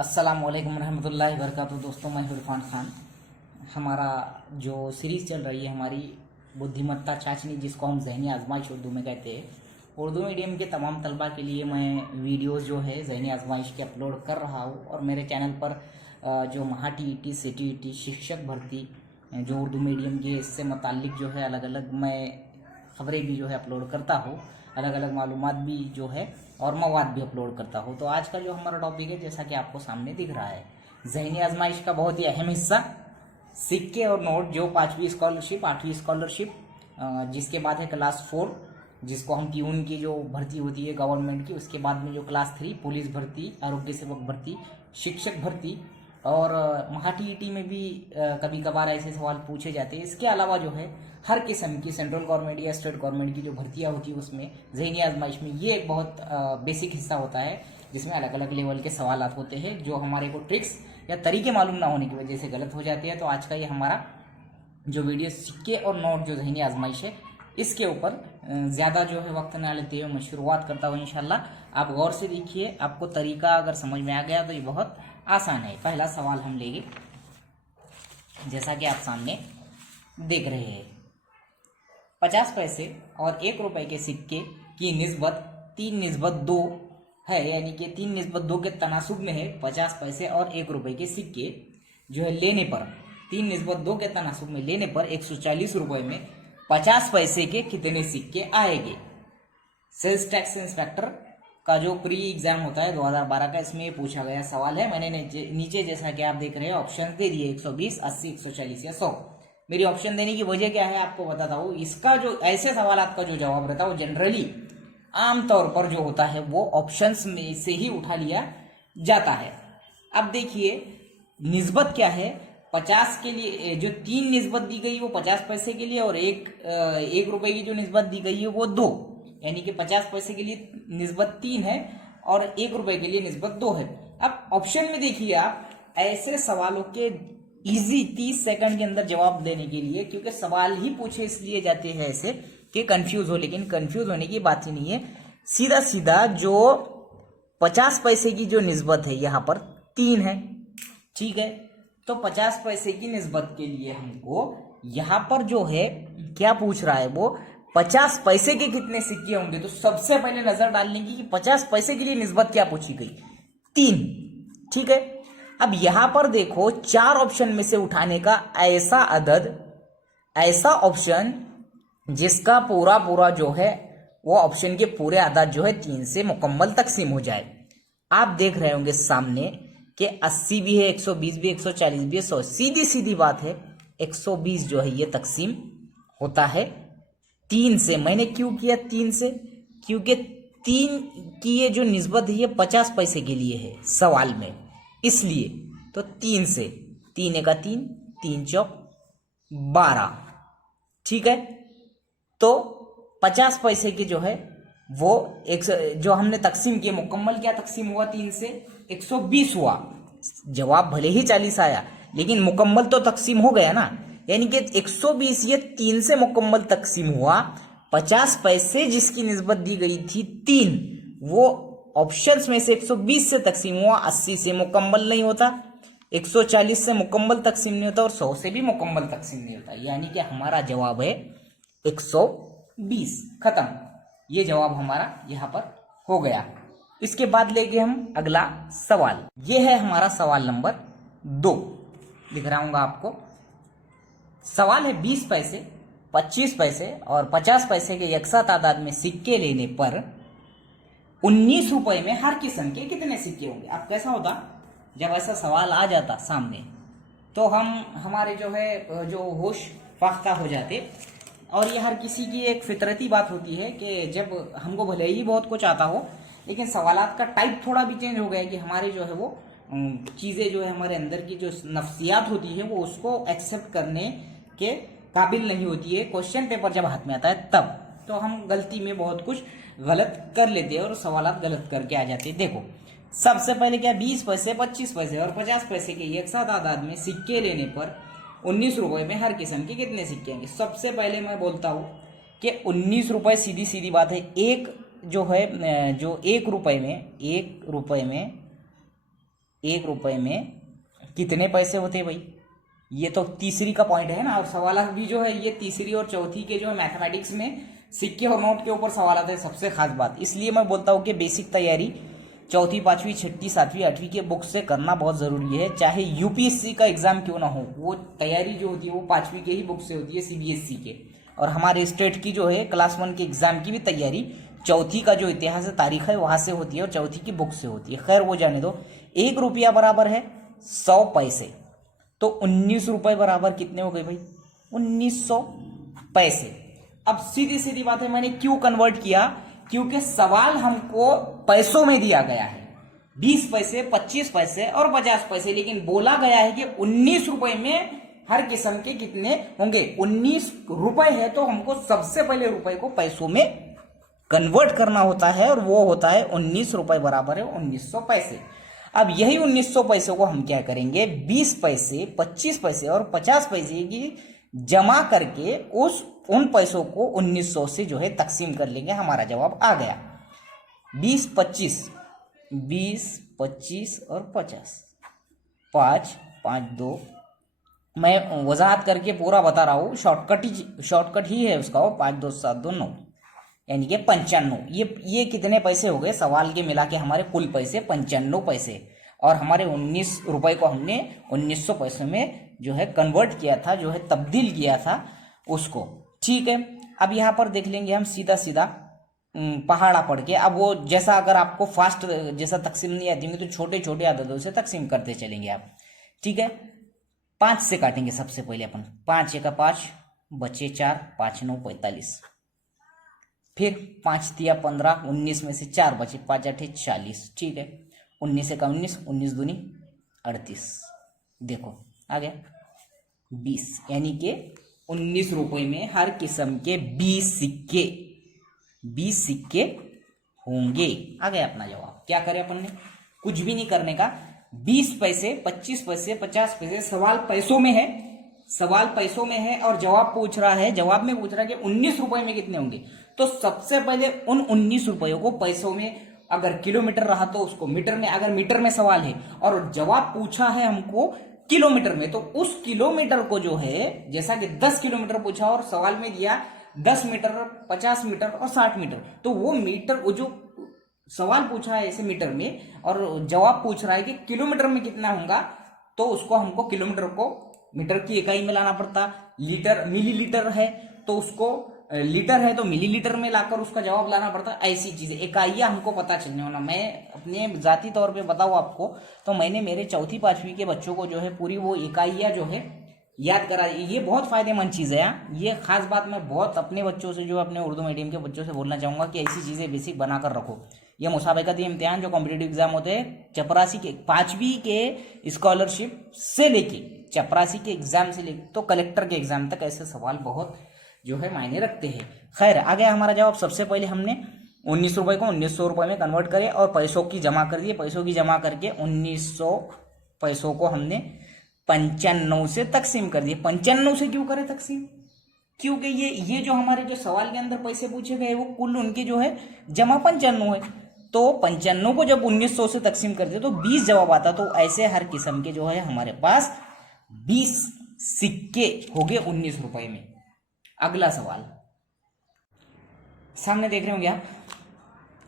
अस्सलाम वालेकुम रहमतुल्लाहि वबरकातुहू। दोस्तों, मैं इरफान खान। हमारा जो सीरीज़ चल रही है हमारी बुद्धिमत्ता चाचनी, जिसको हम ज़हनी आजमाइश उर्दू में कहते हैं, उर्दू मीडियम के तमाम तलबा के लिए मैं वीडियोस जो है ज़हनी आजमाइश के अपलोड कर रहा हूँ। और मेरे चैनल पर जो महा टीईटी सीटीईटी शिक्षक भर्ती जो उर्दू मीडियम के इससे मुताल्लिक जो है अलग अलग मैं ख़बरें भी जो है अपलोड करता हूँ, अलग अलग मालूमात भी जो है और मवाद भी अपलोड करता हूँ। तो आज का जो हमारा टॉपिक है, जैसा कि आपको सामने दिख रहा है, ज़हनी आजमाइश का बहुत ही अहम हिस्सा सिक्के और नोट, जो 5वीं स्कॉलरशिप 8वीं स्कॉलरशिप, जिसके बाद है क्लास 4 जिसको हम प्यून की जो भर्ती होती है गवर्नमेंट की, उसके बाद में जो क्लास 3 पुलिस भर्ती, आरोग्य सेवक भर्ती, शिक्षक भर्ती और महा टीईटी में भी कभी कभार ऐसे सवाल पूछे जाते हैं। इसके अलावा जो है हर किस्म की सेंट्रल गवर्नमेंट या स्टेट गवर्नमेंट की जो भर्तियां होती है उसमें ज़हनी आजमाइश में ये एक बहुत बेसिक हिस्सा होता है, जिसमें अलग अलग लेवल के सवाल होते हैं जो हमारे को ट्रिक्स या तरीके मालूम ना होने की वजह से गलत हो जाते हैं। तो आज का ये हमारा जो वीडियो सिक्के और नोट जो ज़हनी आजमाइश है, इसके ऊपर ज़्यादा जो है वक्त ना लेते हुए मैं शुरुआत करता हूँ। इंशाल्लाह आप गौर से देखिए, आपको तरीका अगर समझ में आ गया तो ये बहुत आसान है। पहला सवाल हम लेंगे, जैसा कि आप सामने देख रहे हैं, 50 पैसे और 1 रुपए के सिक्के की निस्बत 3:2 है, यानी कि 3:2 के तनासुब में है। 50 पैसे और 1 रुपए के सिक्के जो है लेने पर 3:2 के तनासुब में लेने पर 140 रुपए में 50 पैसे के कितने सिक्के आएंगे। सेल्स टैक्स इंस्पेक्टर का जो प्री एग्जाम होता है 2012 का, इसमें पूछा गया सवाल है। मैंने नीचे जैसा कि आप देख रहे हैं ऑप्शन दे दिए, 120, 80, 140 या 100। मेरी ऑप्शन देने की वजह क्या है आपको बताता हूँ। इसका जो ऐसे सवाल का जो जवाब रहता है वो जनरली आमतौर पर जो होता है वो ऑप्शंस में से ही उठा लिया जाता है। अब देखिए निस्बत क्या है, 50 के लिए जो 3 निस्बत दी गई वो 50 पैसे के लिए, और एक रुपए की जो निस्बत दी गई है वो 2, यानी कि 50 पैसे के लिए निस्बत 3 है और 1 रुपए के लिए निस्बत 2 है। अब ऑप्शन में देखिए आप, ऐसे सवालों के इजी 30 सेकंड के अंदर जवाब देने के लिए, क्योंकि सवाल ही पूछे इसलिए जाते हैं ऐसे कि कंफ्यूज हो, लेकिन कंफ्यूज होने की बात ही नहीं है। सीधा सीधा जो 50 पैसे की जो निस्बत है यहाँ पर 3 है, ठीक है। तो 50 पैसे की निस्बत के लिए हमको यहाँ पर जो है क्या पूछ रहा है, वो 50 पैसे के कितने सिक्के होंगे। तो सबसे पहले नजर डालने की कि 50 पैसे के लिए निस्बत क्या पूछी गई, 3, ठीक है। अब यहां पर देखो 4 ऑप्शन में से उठाने का ऐसा अदद, ऐसा ऑप्शन जिसका पूरा पूरा जो है वो ऑप्शन के पूरे अदद जो है 3 से मुकम्मल तकसीम हो जाए। आप देख रहे होंगे सामने कि 80 भी है, 120 भी, 140 भी है, 100। सीधी सीधी बात है, 120 जो है ये तकसीम होता है 3 से। मैंने क्यों किया 3 से, क्योंकि 3 की ये जो निस्बत है ये 50 पैसे के लिए है सवाल में, इसलिए। तो 3 से, 3 एका 3, 3 चौक 12, ठीक है। तो 50 पैसे की जो है वो जो हमने तकसीम किया, मुकम्मल क्या तकसीम हुआ 3 से, 120 हुआ। जवाब भले ही 40 आया, लेकिन मुकम्मल तो तकसीम हो गया ना, यानी कि 120 ये 3 से मुकम्मल तकसीम हुआ। 50 पैसे जिसकी निस्बत दी गई थी 3, वो ऑप्शंस में से 120 से तकसीम हुआ, 80 से मुकम्मल नहीं होता, 140 से मुकम्मल तकसीम नहीं होता और 100 से भी मुकम्मल तकसीम नहीं होता, यानी कि हमारा जवाब है 120। खत्म, ये जवाब हमारा यहाँ पर हो गया। इसके बाद लेंगे हम अगला सवाल। ये है हमारा सवाल नंबर 2, दिख रहा हूँ आपको। सवाल है 20 पैसे, 25 पैसे और 50 पैसे के यकसा तादाद में सिक्के लेने पर 19 रुपए में हर किस्म के कितने सिक्के होंगे। अब कैसा होता जब ऐसा सवाल आ जाता सामने, तो हमारे जो है जो होश फाख्ता हो जाते। और ये हर किसी की एक फितरती बात होती है कि जब हमको भले ही बहुत कुछ आता हो, लेकिन सवालात का टाइप थोड़ा भी चेंज हो गया कि हमारे जो है वो चीज़ें जो है हमारे अंदर की जो नफ्सियात होती है वो उसको एक्सेप्ट करने के काबिल नहीं होती है। क्वेश्चन पेपर जब हाथ में आता है तब तो हम गलती में बहुत कुछ गलत कर लेते हैं और सवालात गलत करके आ जाते हैं। देखो सबसे पहले क्या, 20 पैसे, 25 पैसे और 50 पैसे के एक साथ तादाद में सिक्के लेने पर 19 रुपए में हर किस्म के कितने सिक्के आएंगे। सबसे पहले मैं बोलता हूँ कि 19 रुपए सीधी सीधी बात है, एक जो है जो 1 रुपए में 1 रुपए में कितने पैसे होते हैं भाई? ये तो तीसरी का पॉइंट है ना। और सवाल भी जो है ये तीसरी और चौथी के जो है मैथमेटिक्स में सिक्के और नोट के ऊपर सवाल आता है, सबसे खास बात। इसलिए मैं बोलता हूँ कि बेसिक तैयारी चौथी, पांचवी, छठी, सातवीं, आठवीं के बुक से करना बहुत जरूरी है। चाहे यूपीएससी का एग्जाम क्यों ना हो, वो तैयारी जो होती है वो पांचवी के ही बुक से होती है, सीबीएसई के। और हमारे स्टेट की जो है क्लास 1 के एग्जाम की भी तैयारी चौथी का जो इतिहास है, तारीख है, वहां से होती है और चौथी की बुक से होती है। खैर वो जाने दो। 1 रुपया बराबर है 100 पैसे, तो 19 रुपए बराबर कितने हो गए भाई? 1900 पैसे। अब सीधी सीधी बात है, मैंने क्यों कन्वर्ट किया? क्योंकि सवाल हमको पैसों में दिया गया है, 20 पैसे, 25 पैसे और 50 पैसे, लेकिन बोला गया है कि 19 रुपए में हर किस्म के कितने होंगे? 19 रुपए है, तो हमको सबसे पहले रुपए को पैसों में कन्वर्ट करना होता है, और वो होता है 19 रुपए बराबर है 1900 पैसे। अब यही 1900 पैसे को हम क्या करेंगे? 20 पैसे, 25 पैसे और 50 पैसे की जमा करके उन पैसों को 1900 से जो है तकसीम कर लेंगे। हमारा जवाब आ गया 20, 25, 20, 25 और 50, 5, 5, 2। मैं वजाहत करके पूरा बता रहा हूँ, शॉर्टकट ही है उसका, वो 5, 2, 7, 2, 9, यानी कि 95। ये कितने पैसे हो गए? सवाल के मिला के हमारे कुल पैसे 95 पैसे, और हमारे 19 रुपए को हमने 1900 पैसों में जो है कन्वर्ट किया था, जो है तब्दील किया था उसको। ठीक है, अब यहाँ पर देख लेंगे हम सीधा सीधा पहाड़ा पढ़ के। अब वो जैसा अगर आपको फास्ट जैसा तकसीम नहीं आती होंगी तो छोटे छोटे आदतों से तकसीम करते चलेंगे आप। ठीक है, 5 से काटेंगे सबसे पहले अपन। 5 1 5, बचे 4, 5 9 45। फिर 5 3 15, 19 में से 4 बचे, 5 8 40। ठीक है, 19 1 19, 19 दूनी 38। देखो आ गया 20, यानी कि 19 रुपए में हर किस्म के 20 सिक्के होंगे। आ गया अपना जवाब। क्या करें अपन ने? कुछ भी नहीं करने का। 20 पैसे, 25 पैसे, 50 पैसे, सवाल पैसों में है, सवाल पैसों में है, और जवाब पूछ रहा है, जवाब में पूछ रहा है कि 19 रुपए में कितने होंगे। तो सबसे पहले उन 19 रुपयों को पैसों में, अगर किलोमीटर रहा तो उसको मीटर में, अगर मीटर में सवाल है और जवाब पूछा है हमको किलोमीटर में, तो उस किलोमीटर को जो है, जैसा कि 10 किलोमीटर पूछा और सवाल में दिया 10 मीटर, 50 मीटर और 60 मीटर, तो वो मीटर, वो जो सवाल पूछा है ऐसे मीटर में और जवाब पूछ रहा है कि किलोमीटर में कितना होगा, तो उसको हमको किलोमीटर को मीटर की इकाई में लाना पड़ता। लीटर, मिलीलीटर है तो उसको, लीटर है तो मिलीलीटर में लाकर उसका जवाब लाना पड़ता। ऐसी चीजें, इकाइयां हमको पता चलने होना। मैं अपने जाती तौर पे बताऊं आपको, तो मैंने मेरे चौथी पांचवी के बच्चों को जो है पूरी वो इकाइयां जो है याद करा। ये बहुत फायदेमंद चीज है। ये खास बात मैं बहुत अपने बच्चों से, जो अपने उर्दू मीडियम के बच्चों से बोलना चाहूंगा कि ऐसी चीजें बेसिक बनाकर रखो। ये मुसाबकती इम्तिहान जो कॉम्पिटेटिव एग्जाम होते हैं, चपरासी के 5वीं के स्कॉलरशिप से लेके, चपरासी के एग्जाम से लेके तो कलेक्टर के एग्जाम तक ऐसे सवाल बहुत जो है मायने रखते हैं। खैर आ गया हमारा जवाब। सबसे पहले हमने 19 रुपए को 1900 रुपए में कन्वर्ट करे और पैसों की जमा कर दिए। पैसों की जमा करके 1900 पैसों को हमने 95 से तकसीम कर दिए। 95 से क्यों करे तकसीम? क्योंकि ये जो हमारे जो सवाल के अंदर पैसे पूछे गए वो कुल उनके जो है जमा 95 है। तो 95 को जब 1900 से तकसीम कर दिए तो 20 जवाब आता। तो ऐसे हर किस्म के जो है हमारे पास 20 सिक्के हो गए 19 रुपए में। अगला सवाल सामने देख रहे होंगे आप।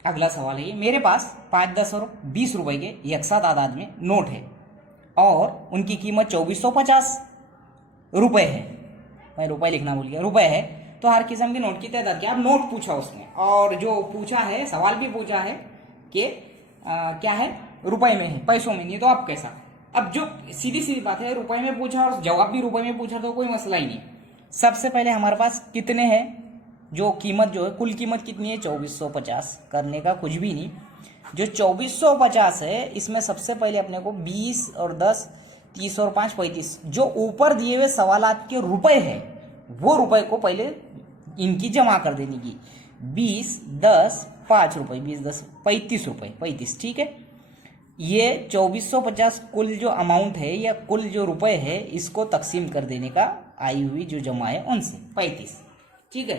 अगला सवाल है ये, मेरे पास 5, 10 और 20 रुपए के यकसा तादाद में नोट है और उनकी कीमत 2450 रुपए है। मैं रुपए लिखना भूल गया, रुपए है। तो हर किस्म के नोट की तादाद क्या? अब नोट पूछा उसने, और जो पूछा है सवाल भी पूछा है कि क्या है, रुपए में है, पैसों में नहीं। तो अब कैसा? अब जो सीधी सीधी बात है, रुपए में पूछा और जवाब भी रुपए में पूछा तो कोई मसला ही नहीं। सबसे पहले हमारे पास कितने हैं, जो कीमत जो है, कुल कीमत कितनी है? 2450। करने का कुछ भी नहीं। जो 2450 है इसमें सबसे पहले अपने को 20 और 10, 30 और 5 35, जो ऊपर दिए हुए सवालात के रुपए है वो रुपए को पहले इनकी जमा कर देने की। 20 10 5 रुपए, 20 10 35 रुपए, 35। ठीक है, ये 2450 कुल जो अमाउंट है या कुल जो रुपए है, इसको तकसीम कर देने का आई हुई जो जमा है उनसे 35। ठीक है,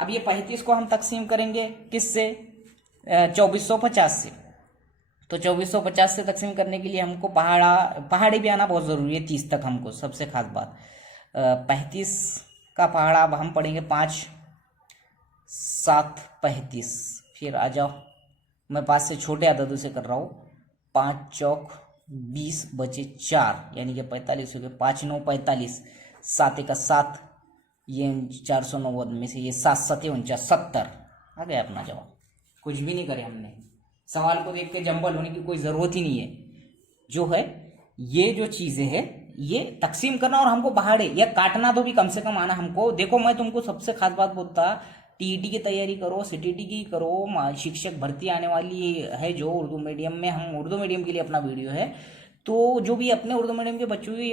अब ये 35 को हम तकसीम करेंगे किससे? 2450 से। तो 2450 से तकसीम करने के लिए हमको पहाड़ी भी आना बहुत ज़रूरी है 30 तक। हमको सबसे खास बात 35 का पहाड़ा अब हम पढ़ेंगे 5 7 35। फिर आ जाओ, मैं 5 से छोटे आदतों से कर रहा हूँ। 5 चौक 20 बचे 4 यानी कि 45 हो गए। 5 9 45, 7 1 7, ये 490 में से ये 7 7 49 70 आ गया अपना जवाब। कुछ भी नहीं करे हमने, सवाल को देख के जंबल होने की कोई ज़रूरत ही नहीं है। जो है ये जो चीज़ें हैं ये तकसीम करना और हमको पहाड़े या काटना तो भी कम से कम आना हमको। देखो मैं तुमको सबसे खास बात बोलता, टीईटी की तैयारी करो, सीटीटी की करो, शिक्षक भर्ती आने वाली है जो उर्दू मीडियम में, हम उर्दू मीडियम के लिए अपना वीडियो है। तो जो भी अपने उर्दू मीडियम के बच्चों की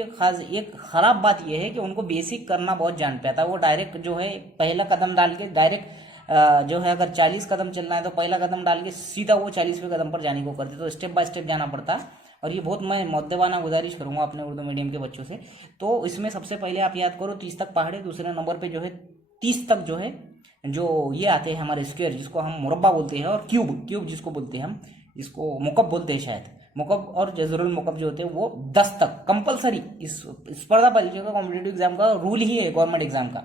एक ख़राब बात यह है कि उनको बेसिक करना बहुत जान पाता है। वो डायरेक्ट जो है पहला कदम डाल के डायरेक्ट जो है अगर 40 कदम चलना है तो पहला कदम डाल के सीधा वो 40वें कदम पर जाने को करते। तो स्टेप बाय स्टेप जाना पड़ता है और ये बहुत मैं मुद्देवाना गुजारिश करूंगा अपने उर्दू मीडियम के बच्चों से। तो इसमें सबसे पहले आप याद करो 30 तक पहाड़े, दूसरे नंबर पे जो है 30 तक जो है जो ये आते हैं हमारे स्क्वायर जिसको हम मुरब्बा बोलते हैं, और क्यूब जिसको बोलते हैं हम, जिसको मुकब बोलते हैं शायद, मुकब और जजरुल मुकब जो होते हैं वो 10 तक कंपलसरी। इस स्पर्धा परीक्षा का कॉम्पिटेटिव एग्जाम का रूल ही है, गवर्नमेंट एग्जाम का।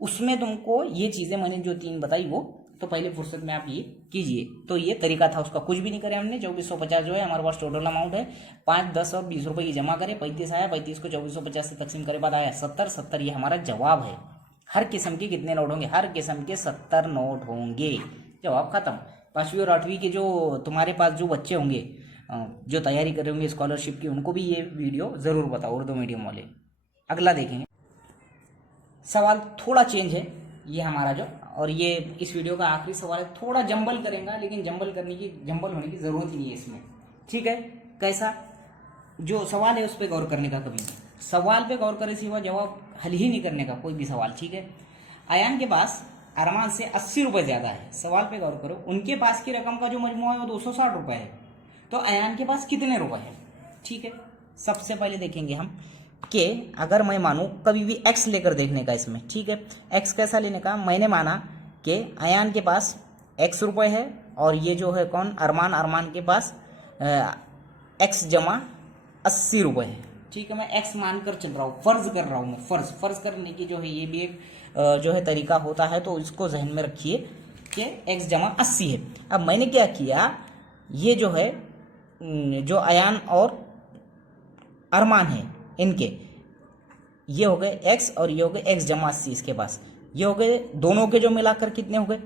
उसमें तुमको ये चीज़ें मैंने जो 3 बताई वो तो पहले फुर्सत में आप ये कीजिए। तो ये तरीका था उसका, कुछ भी नहीं करे हमने। 2450 जो है हमारे पास टोटल अमाउंट है, 5 10 और 20 रुपए की जमा करें। 35 आया, 35 को 2450 से तकसीम करे बाद आया 70। 70 ये हमारा जवाब है। हर किस्म के कितने नोट होंगे? हर किस्म के 70 नोट होंगे। जवाब खत्म। 5वीं और 8वीं के जो तुम्हारे पास जो बच्चे होंगे जो तैयारी कर रहे होंगे स्कॉलरशिप की, उनको भी ये वीडियो ज़रूर बताओ, उर्दू मीडियम वाले। अगला देखेंगे, सवाल थोड़ा चेंज है ये हमारा जो, और ये इस वीडियो का आखिरी सवाल है। थोड़ा जंबल करेंगे लेकिन जंबल होने की ज़रूरत ही नहीं है इसमें, ठीक है? कैसा जो सवाल है उस पर गौर करने का, कभी सवाल पे गौर करे सिवा जवाब हल ही नहीं करने का कोई भी सवाल, ठीक है? अयान के पास अरमान से 80 रुपये ज़्यादा है। सवाल पे गौर करो, उनके पास की रकम का जो मजमूआ है वो 260 रुपये है। तो अयान के पास कितने रुपए है? ठीक है, सबसे पहले देखेंगे हम कि अगर मैं मानूं, कभी भी एक्स लेकर देखने का इसमें, ठीक है? एक्स कैसा लेने का? मैंने माना कि अयान के पास एक्स रुपये है और ये जो है कौन, अरमान के पास एक्स जमा 80 रुपये है, ठीक है? मैं एक्स मानकर चल रहा हूँ, फर्ज कर रहा हूँ मैं। फर्ज करने की जो है ये भी एक जो है तरीका होता है, तो इसको जहन में रखिए कि एक्स जमा 80 है। अब मैंने क्या किया, ये जो है जो अयान और अरमान है इनके, ये हो गए एक्स और ये हो गए एक्स जमा 80 इसके पास। ये हो गए दोनों के जो मिलाकर कितने हो गए?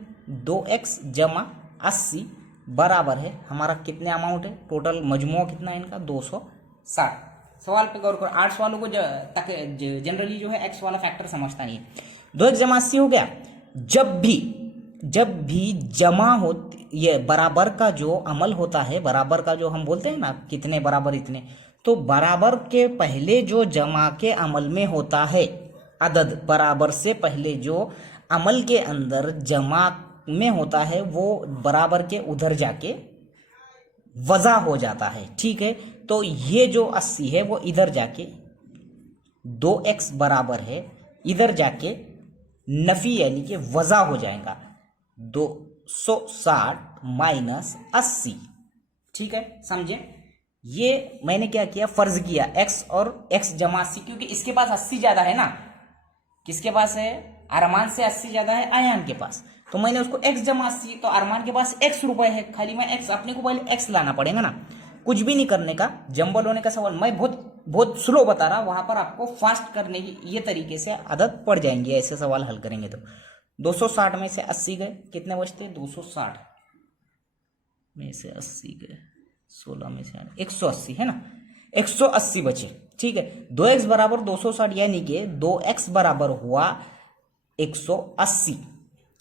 2x जमा 80 बराबर है हमारा कितने अमाउंट है? टोटल मजमुआ कितना है इनका? 260। सवाल पे गौर करो। 8 सवालों को जनरली जो है एक्स वाला फैक्टर समझता नहीं है। 2x जमा 80 हो गया। जब भी जमा हो, ये बराबर का जो अमल होता है, बराबर का जो हम बोलते हैं ना, कितने बराबर इतने, तो बराबर के पहले जो जमा के अमल में होता है अदद, बराबर से पहले जो अमल के अंदर जमा में होता है वो बराबर के उधर जाके वज़ा हो जाता है, ठीक है? तो ये जो 80 है वो इधर जाके 2x बराबर है, इधर जाके नफी यानी कि वज़ा हो जाएगा 260 माइनस 80, ठीक है? समझे? ये मैंने क्या किया, फर्ज किया x और x जमा 80, क्योंकि इसके पास 80 ज़्यादा है ना। किसके पास है? अरमान से 80 ज़्यादा है अयान के पास। तो मैंने उसको x जमा 80, तो अरमान के पास x रुपए है, खाली मैं x, अपने को पहले x लाना पड़ेगा ना। कुछ भी नहीं करने का, जंबल होने का सवाल मैं बहुत स्लो बता रहा, वहां पर आपको फास्ट करने की ये तरीके से आदत पड़ जाएंगी। ऐसे सवाल हल करेंगे तो 260 में से 80 गए, कितने बचते? 260 में से 80 गए, 16 में से 180 है ना, 180 बचे, ठीक है? 2x बराबर 260 यानी कि 2x बराबर हुआ 180।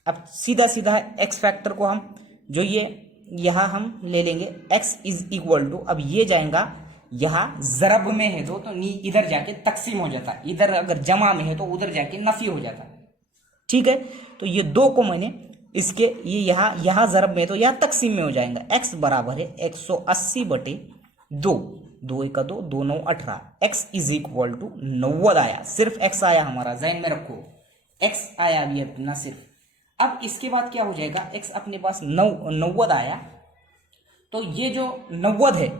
अब सीधा सीधा x फैक्टर को हम जो ये यहाँ हम ले लेंगे, x इज इक्वल टू, अब ये जाएगा यहाँ जरब में है तो इधर जाके तकसीम हो जाता, इधर अगर जमा में है तो उधर जाके नफी हो जाता, ठीक है? तो ये 2 को मैंने इसके ये यहाँ जरब में तो यहाँ तकसीम में हो जाएगा। x बराबर है 180 बटे 2, 2 1 2, 2 9 18, x इज इक्वल टू 90 आया। सिर्फ x आया हमारा, ज़हन में रखो x आया अभी अपना सिर्फ। अब इसके बाद क्या हो जाएगा, x अपने पास 90 आया तो ये जो 90 है,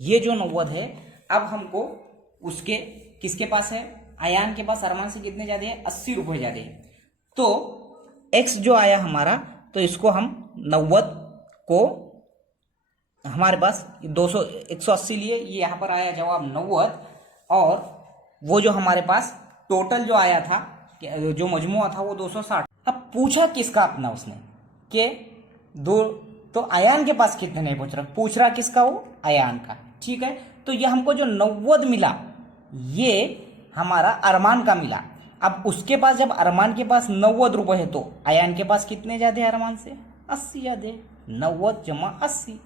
ये जो 90 है, अब हमको उसके किसके पास है, अयान के पास अरमान से कितने ज्यादा है, 80 रुपए ज्यादा है। तो x जो आया हमारा, तो इसको हम 90 को हमारे पास 200 180 लिए, ये यहां पर आया जवाब 90, और वो जो हमारे पास टोटल जो आया था, जो मजमुआ था वो 260। अब पूछा किसका अपना उसने कि दो, तो अयान के पास कितने नहीं पूछ रहा किसका, वो अयान का। ठीक है, तो ये हमको जो 90 मिला ये हमारा अरमान का मिला। अब उसके पास, जब अरमान के पास 90 रुपए है, तो अयान के पास कितने ज्यादा है अरमान से, 80 ज्यादा है। 90 जमा 80,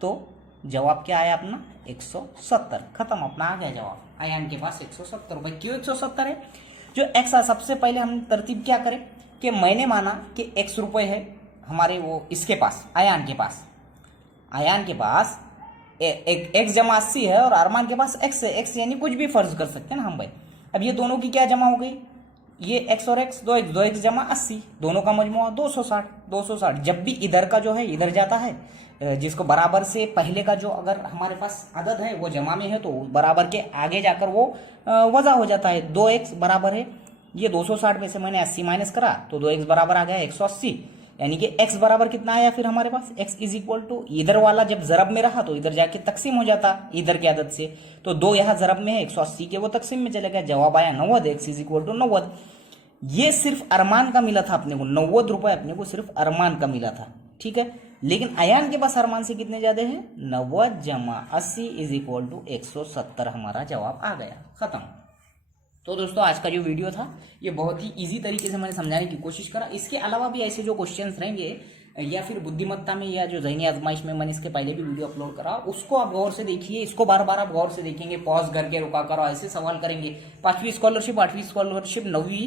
तो जवाब क्या आया अपना, 170। खत्म, अपना आ गया जवाब, अयान के पास 170 रुपए। क्यों 170 है, जो एक्स, सबसे पहले हम तरतीब क्या करें कि मैंने माना कि x रुपए है हमारे वो इसके पास, अयान के पास x जमा 80 है, और अरमान के पास x है, x यानी कुछ भी फर्ज कर सकते हैं ना हम भाई। अब ये दोनों की क्या जमा हो गई, ये x और x, 2x जमा 80, दोनों का मजमुआ 260। जब भी इधर का जो है इधर जाता है, जिसको बराबर से पहले का जो अगर हमारे पास अदद है वो जमा में है, तो बराबर के आगे जाकर वो वजा हो जाता है। 2x बराबर है, ये 260 में से मैंने 80 माइनस करा, तो 2x बराबर आ गया 180, यानी कि x बराबर कितना आया फिर हमारे पास, x इज इक्वल टू, इधर वाला जब जरब में रहा तो इधर जाके तकसीम हो जाता इधर के आदत से, तो 2 यहाँ जरब में है, 180 के वो तकसीम में चले गया, जवाब आया 90, x इज इक्वल टू 90। ये सिर्फ अरमान का मिला था अपने को, 90 रुपए अपने को सिर्फ अरमान का मिला था। ठीक है, लेकिन अयान के पास अरमान से कितने ज्यादा है, 90 जमा 80 इज इक्वल टू 170, हमारा जवाब आ गया। खत्म। तो दोस्तों आज का जो वीडियो था ये बहुत ही इजी तरीके से मैंने समझाने की कोशिश करा। इसके अलावा भी ऐसे जो क्वेश्चंस रहेंगे, या फिर बुद्धिमत्ता में या जो ज़हनी आजमाइश में मैंने इसके पहले भी वीडियो अपलोड करा, उसको आप गौर से देखिए, इसको बार बार आप गौर से देखेंगे, पॉज करके रुका करो, ऐसे सवाल करेंगे। 5वीं स्कॉलरशिप 8वीं स्कॉलरशिप 9वीं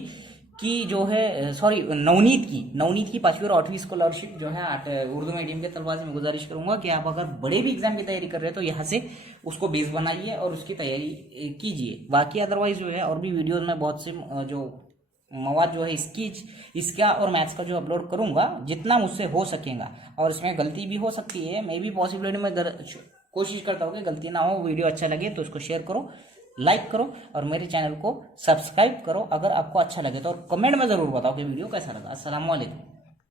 की जो है, सॉरी नवनीत की 5वीं और 8वीं स्कॉलरशिप जो है उर्दू मीडियम के तलबा से मैं गुजारिश करूंगा कि आप अगर बड़े भी एग्जाम की तैयारी कर रहे हैं तो यहाँ से उसको बेस बनाइए और उसकी तैयारी कीजिए। बाकी अदरवाइज जो है और भी वीडियोज में बहुत से जो मवाद जो है इसका और मैथ्स का जो अपलोड करूंगा, जितना मुझसे हो सकेगा, और इसमें गलती भी हो सकती है, मैं भी पॉसिबिलिटी में कोशिश करता हूँ कि गलती ना हो। वीडियो अच्छा लगे तो उसको शेयर करो, लाइक करो, और मेरे चैनल को सब्सक्राइब करो अगर आपको अच्छा लगे तो, और कमेंट में जरूर बताओ कि वीडियो कैसा लगा। अस्सलाम वालेकुम।